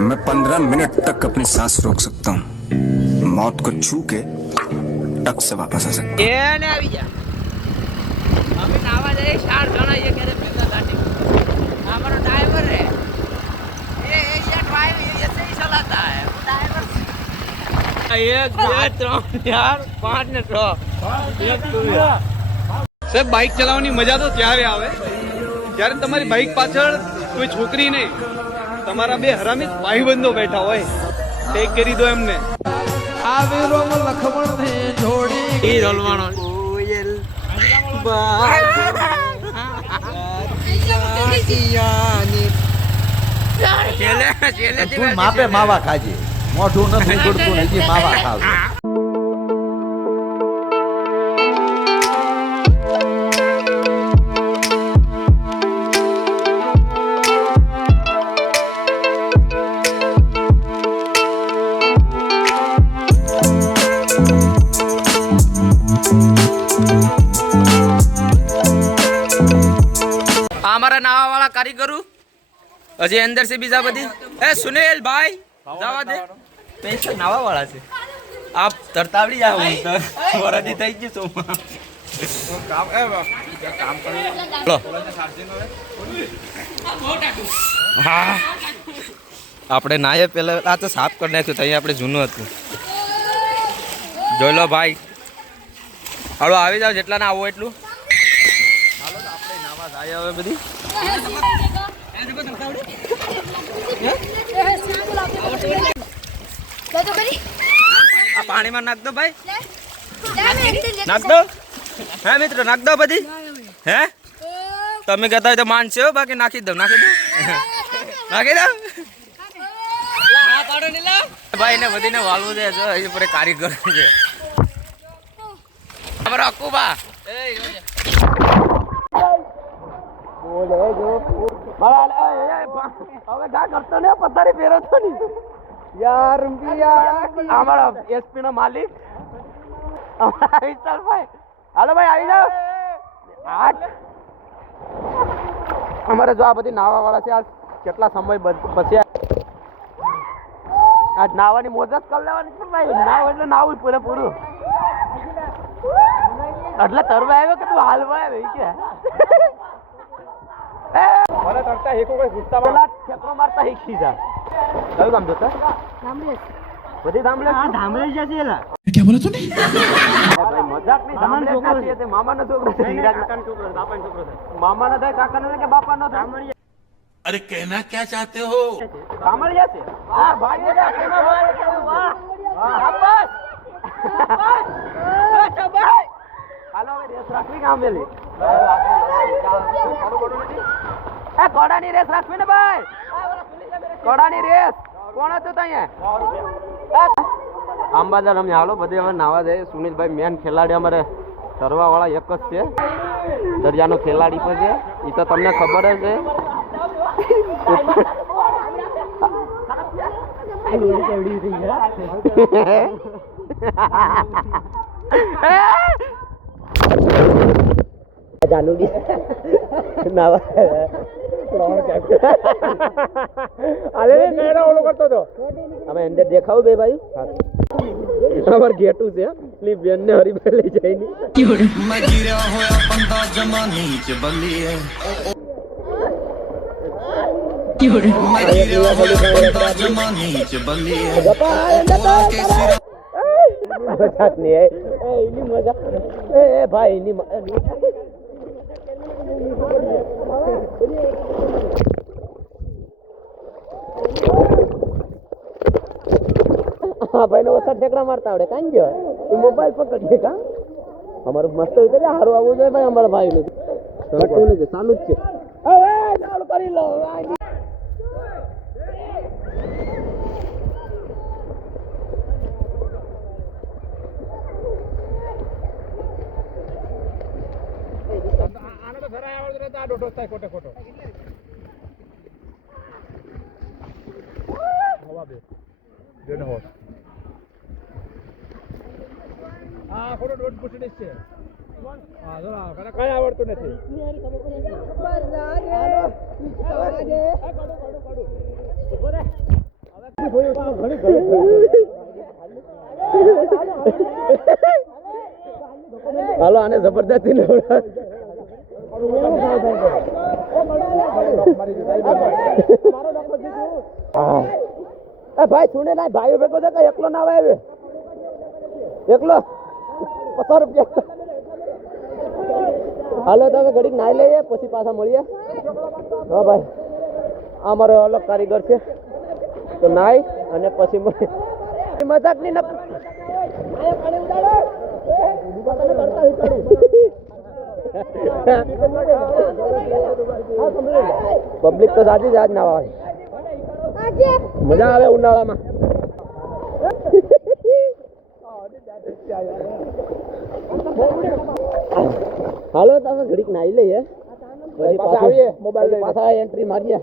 मैं 15 मिनट तक अपनी सांस रोक सकता हूँ, मौत को छू के टक से वापस आ सकता हूँ। એને આવી જા અમે નાવા જઈએ 4 જણા એ કરે ભેગા ગાડી हमारा ड्राइवर है ये ड्राइवर ये सही चलाता है ड्राइवर 1 2 3 4 5 ને 6 એક ટુ સાહેબ બાઇક ચલાવવાની મજા તો ત્યારે આવે જ્યારે તમારી બાઇક પાછળ કોઈ છોકરી નહીં તમારા બે હરામી ભાઈબંધો બેઠા હોય ટેક કરી દો એમને આવી રોમ લખમણ ને જોડી ઈ રોલવાનો કોયલ તું માપે માવા ખાજે મોઢું નથી ગુડતું હજી માવા ખાવ हमारा नावा वाला कारीगरू अजय अंदर से बीजा बदी ए सुनील भाई जावा दे पैसा नावा वाला से आप तरतावड़ी जाओ तो वरदी થઈ ગઈ સો કામ એ કામ કરો લો હા આપણે નાયે પહેલા આ તો સાફ કરી નાખ્યું તો અહીં આપણે જૂનું હતું જોઈ લો ભાઈ હાલો આવી જાવ જેટલા ના આવો એટલું હાલો તો આપણે નાવા જાય હવે બધી આ પાણીમાં નાખ દો ભાઈ નાખ દો હે મિત્રો નાખ દો બધી હે તમે કહેતા હોય તો માનશે હો બાકી નાખી દો નાખી દો ભાઈ ને બધીને વાળવું છે જો અહીં પર કારીગર છે અમારો અકુબા હવે ગા કરતો ને પથારી ફેરવતો નહીં યાર અમારા એસપી નો માલિક અમારા વિશાલભાઈ હાલો ભાઈ આવી જાઓ અમારે જો આ બધી નાવા વાળા છે આ કેટલા સમય પછી આજ નાવાની મોજ જ કરી લેવાની છે ભાઈ નાવ એટલે નાવું પૂરે પૂરું એટલે તરવા આવ્યો કે તું હાલવા આવ્યો કે મને તરતા હેકો કોઈ ગુસ્સા વાળા ઠેકડો મારતા હેકી જા કયું કામ જોતા ધામરેજ બધી ધામરેજ હા ધામરેજ છે એલા क्या बोला तूने ભાઈ મજાક નહીં ધામરેજ છોકરો છે તે મામાનો છોકરો છે કાકાનો છોકરો બાપાનો છોકરો છે મામાનો થાય કાકાનો કે બાપાનો થાય अरे कहना क्या चाहते हो ધામરેજ છે હા ભાઈ વાહ બસ ભાઈ હાલો હવે રેસ રાખવી કામ વેલી એ ઘોડાની રેસ રાખવી ને ભાઈ ઘોડાની રેસ કોણ હતું ત્યાં આંબાદાર અમે હાલો બધે હવે નાવા જાય સુનિલભાઈ મેન ખેલાડી અમારે તરવા વાળા એક જ છે દરિયાનો ખેલાડી પણ છે એ તો તમને ખબર જ છે જાનુડી નાવા અરે મેરા ઓલો કરતો તો અમે અંદર દેખાવ બે ભાઈ અમાર ગેટું છે ની બેન ને હરીબે લઈ જાય ની मैं गिरा होया बंदा जमानी च बल्ली है मैं गिरा होया बंदा जमानी च बल्ली है મજાક નહીં એની મજાક એ ભાઈ એની હા ભાઈ નો વખત ઠેકડા મારતા આવડે કાંઈ ગયો એ મોબાઈલ પકડીએ કા અમારું મસ્ત વિચાર સારું આવવું જોઈએ ભાઈ અમારા ભાઈ નું ચાલુ જ છે ચાલુ કરી લો આને તો ઘરે આવડતું રહેતા આ ડોટો થાય ખોટે ખોટો હવા બે બેન હોત આ ખોટો ડોટ પૂછડી છે હા જો આ કઈ આવડતું નથી ઉભો રે હાલો આને જબરદસ્તી ભાઈ સુને ના ભાઈઓ ભેગો છે કઈ એકલો ના આવે એકલો 50 રૂપિયા હાલો તો હવે ઘડીક નાઈ લઈએ પછી પાછા મળીએ હા ભાઈ આ મારો અલગ કારીગર છે તો નાઈ અને પછી મળીએ મજાક ની પબ્લિક તો સાચી જ આજ ના આવે મજા આવે ઉનાળામાં હાલો તમે ઘડીક નાઈ લઈએ પછી પાછા એન્ટ્રી મારીએ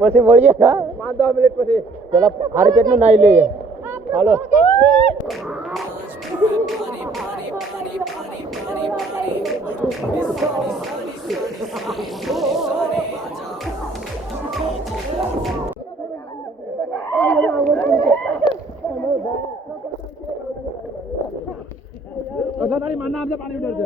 પછી મળીએ 5-10 મિનિટ પછી ચલો હારી પેટનું નાઈ લઈએ હાલો તારી માના આપજે પાણી ઉડે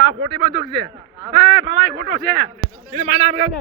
આ ખોટી બંદૂક છે એ ભાઈ ખોટો છે એને માના આપી દે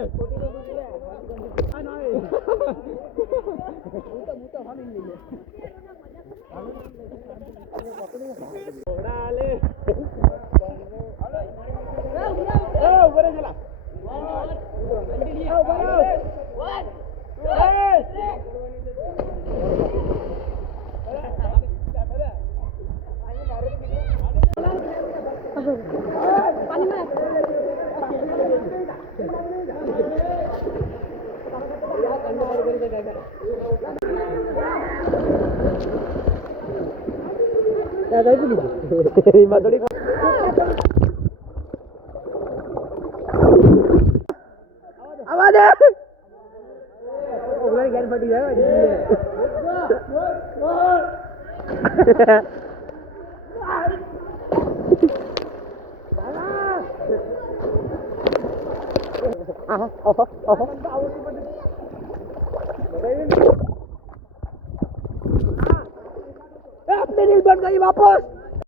अपनी रील बन गई वापस